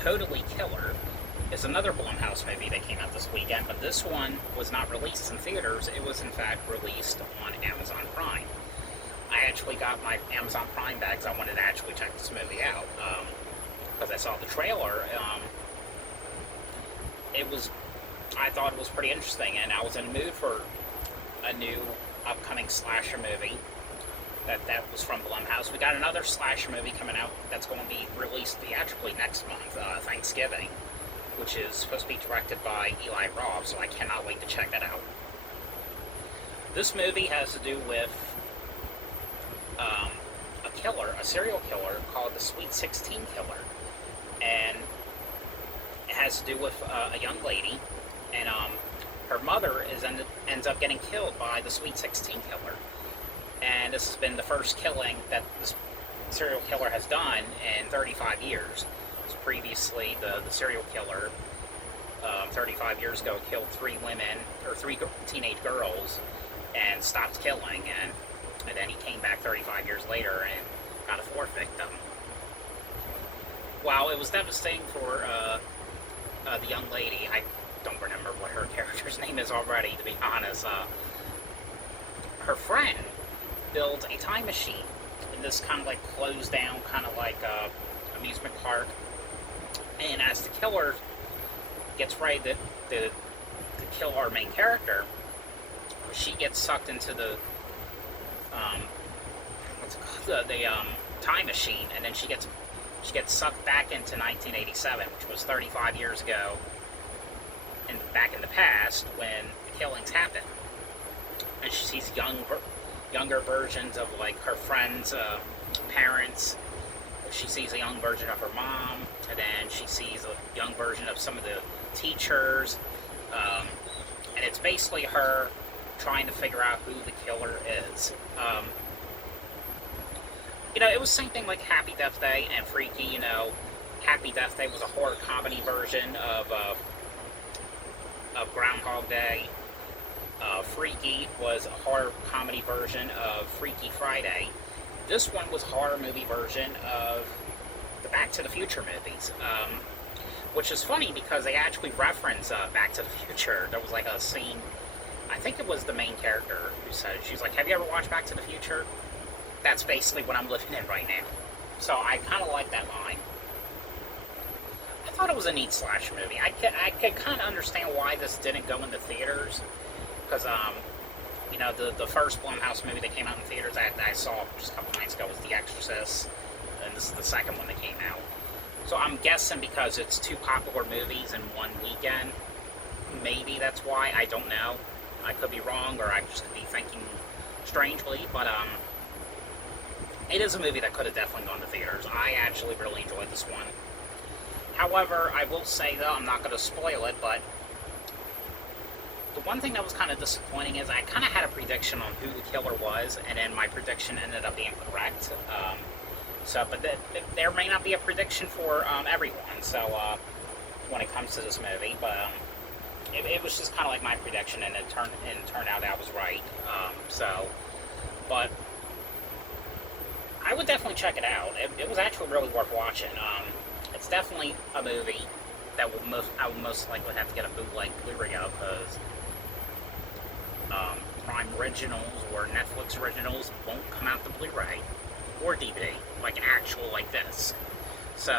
Totally Killer is another Blumhouse movie that came out this weekend, but this one was not released in theaters. It was, in fact, released on Amazon Prime. I actually got my Amazon Prime bags. I wanted to actually check this movie out because I saw the trailer. I thought it was pretty interesting, and I was in the mood for a new upcoming slasher movie that was from Blumhouse. We got another slasher movie coming out that's going to be released theatrically next month, Thanksgiving, which is supposed to be directed by Eli Roth, so I cannot wait to check that out. This movie has to do with a serial killer called the Sweet 16 Killer, and it has to do with a young lady, and her mother ends up getting killed by the Sweet 16 Killer. And this has been the first killing that this serial killer has done in 35 years. So previously, the serial killer 35 years ago killed three teenage girls and stopped killing, and then he came back 35 years later and got a fourth victim. While it was devastating for the young lady, I don't remember what her character's name is already, to be honest. Her friend builds a time machine in this kind of like closed down, kind of like amusement park. And as the killer gets ready to kill our main character, she gets sucked into the time machine, and then she gets sucked back into 1987, which was 35 years ago, and back in the past when the killings happened. And she sees younger versions of like her friends' parents. She sees a young version of her mom, and then she sees a young version of some of the teachers, and it's basically her trying to figure out who the killer is. It was something like Happy Death Day and Freaky. Happy Death Day was a horror comedy version of Groundhog Day. Freaky was a horror comedy version of Freaky Friday. This one was a horror movie version of the Back to the Future movies, which is funny because they actually reference Back to the Future. There was like a scene, I think it was the main character who said it. She's like, "Have you ever watched Back to the Future?" That's basically what I'm living in right now. So I kind of like that line. I thought it was a neat slasher movie. I could kind of understand why this didn't go into theaters, because the first Blumhouse movie that came out in theaters I saw just a couple nights ago was The Exorcist, and this is the second one that came out. So I'm guessing because it's two popular movies in one weekend, maybe that's why. I don't know. I could be wrong, or I just could be thinking strangely, but it is a movie that could have definitely gone to theaters. I actually really enjoyed this one. However, I will say, though, I'm not going to spoil it, but the one thing that was kind of disappointing is I kind of had a prediction on who the killer was, and then my prediction ended up being correct. But there may not be a prediction for everyone, so when it comes to this movie, but it was just kind of like my prediction, and it turned out I was right. But I would definitely check it out. It was actually really worth watching. It's definitely a movie that I will most likely have to get a bootleg Blu-ray of, because Prime originals or Netflix originals won't come out to Blu-ray or DVD, like actual like this. So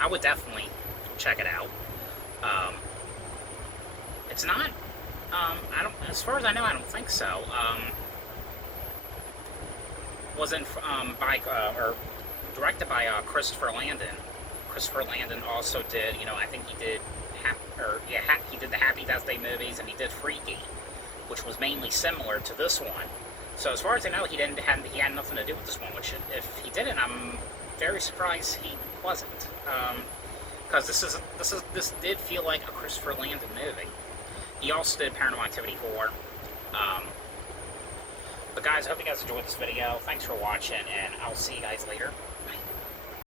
I would definitely check it out. It's not. As far as I know, I don't think so. Wasn't or directed by Christopher Landon. Christopher Landon also did, I think he did, he did the Happy Death Day movies, and he did Freaky, which was mainly similar to this one. So as far as I know, he had nothing to do with this one. Which, if he didn't, I'm very surprised he wasn't, because this did feel like a Christopher Landon movie. He also did Paranormal Activity 4. But guys, I hope you guys enjoyed this video. Thanks for watching, and I'll see you guys later.